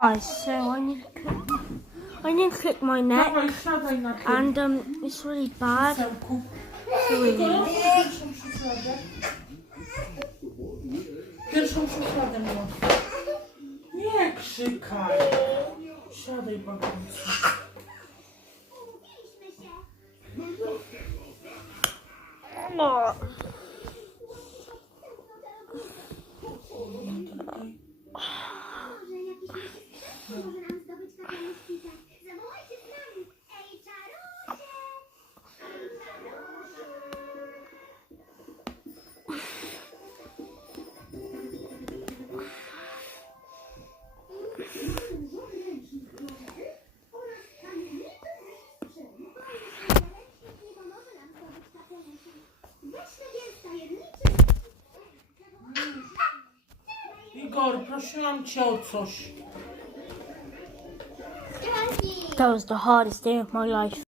Guys, so I need to click my neck, Dawaj, siadaj na tym and it's really bad. krzesełku. It's really Igor, pierwszą szufladę. Pierwszą szufladę masz. Nie krzykaj. Siadaj, babuńcu. No. Igor, prosiłam cię o coś. That was the hardest day of my life.